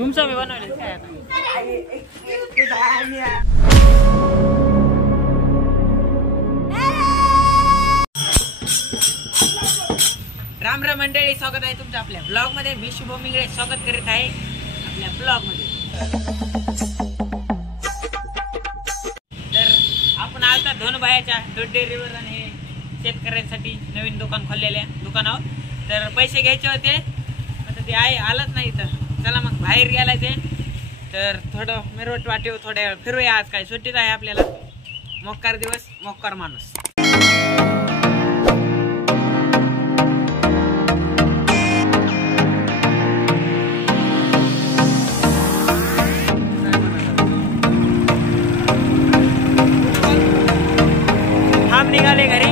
तुमचं मी बनवलं काय आता? राम राम मंडळी, स्वागत आहे तुमचं आपल्या ब्लॉग मध्ये। मी शुभम इंगळे स्वागत करीत आहे आपल्या ब्लॉग मध्ये। तर आपण आता धोनबायाच्या दूध डेअरीवर आणि शेतकऱ्यांसाठी नवीन दुकान खोललेल्या दुकानावर तर पैसे घ्यायचे होते, आता ते आहे आलंच नाही। तर चला मग बाहेर गेला ते, तर थोडं मिरवट वाटेव थोड्या फिरूया। आज काय सुट्टीच आहे आपल्याला, मोक्कार दिवस मोक्कार माणूस। हम निघाले घरी।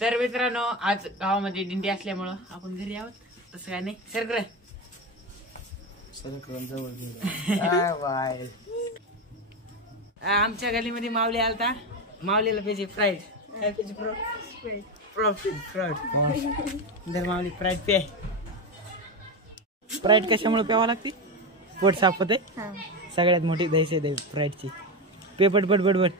तर मित्रांनो, आज गावामध्ये दिंडी असल्यामुळं आपण घरी आहोत, तसं काय नाही। सरकर आमच्या गलीमध्ये माऊली आलता, माऊलीला पाहिजे फ्राईड, काय पाहिजे दर माऊली फ्राईड पे। फ्राईड कशामुळे प्यावं लागते? पोट साफ होते, सगळ्यात मोठी दहीच आहे फ्राईडची। पे पट पट पट पट।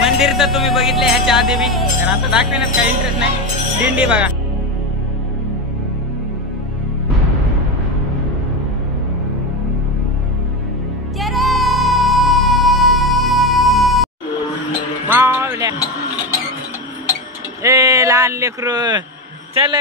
मंदिर तर तुम्ही बघितले ह्याच्या आधी बी, तर आता दाखवण्यात काही इंटरेस्ट नाही। दिंडी बघा, मावल्या ए लहान लेकरू चल।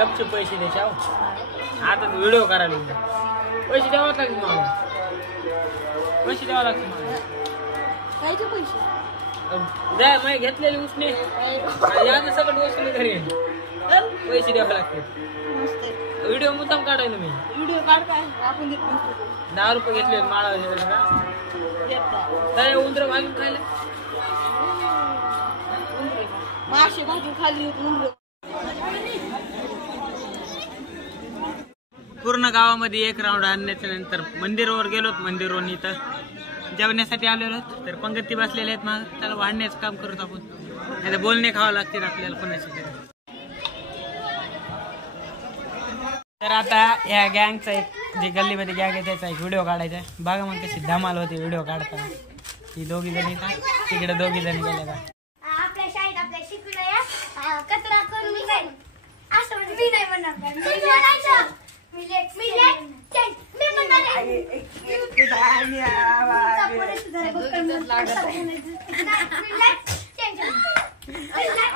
गपचे पैसे द्यायचे आता व्हिडिओ करायला पैसे द्यावं लागतील मला, पैसे द्यावं लागतील मला। कायचे पैसे द्या मग घेतलेले उसने याचं सगळं वस्तू घरी पैसे द्यावं लागतील। व्हिडिओ मुद्दाम काढायला मी व्हिडिओ काढ काय आपण 10 रुपये घेतले माळा काय उंदर भाजून खायला, मासे भाजून खाली पूर्ण गावामध्ये एक राऊंड आणण्याच्या नंतर मंदिरावर गेलो। मंदिरावरून इथं जेवण्यासाठी आलेलो, तर पंगती बसलेले आहेत मग त्याला वाढण्याचं काम करत आपण, नाही बोलणे खावं लागतील आपल्याला कोणाशी तरी। तर आता या गँगचा एक जे गल्लीमध्ये गँग आहे त्याचा एक व्हिडिओ काढायचा आहे। बघा मग कशी धमाल होती व्हिडिओ काढताना। ही दोघी जणी का तिकडे दोघी जणी गेल्या का आपल्या शाळेत आपल्या शिकवलंय कचरा करून जाईल असं म्हणजे मी नाही म्हणणार।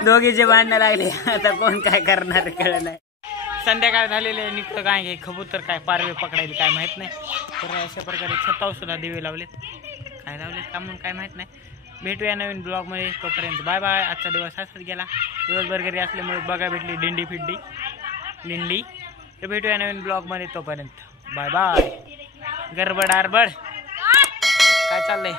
दोघीचे भांडणं लागले, आता कोण काय करणार कळलं नाही। संध्याकाळ झालेले निघतो काय कबूतर काय पारवे पकडायला काय माहित नाही। तर अशा प्रकारे छतावर सुद्धा दिवे लावलेत, काय लावलेत का म्हणून काय माहित नाही। भेटूया नवीन ब्लॉग मध्ये, तोपर्यंत बाय बाय। आजचा दिवस असाच गेला, दिवसभर घरी असल्यामुळे बघा भेटली दिंडी फिड्डी लिंडी। तर भेटूया नवीन ब्लॉग मध्ये, तोपर्यंत बाय बाय। गडबड आरबड काय चाललंय?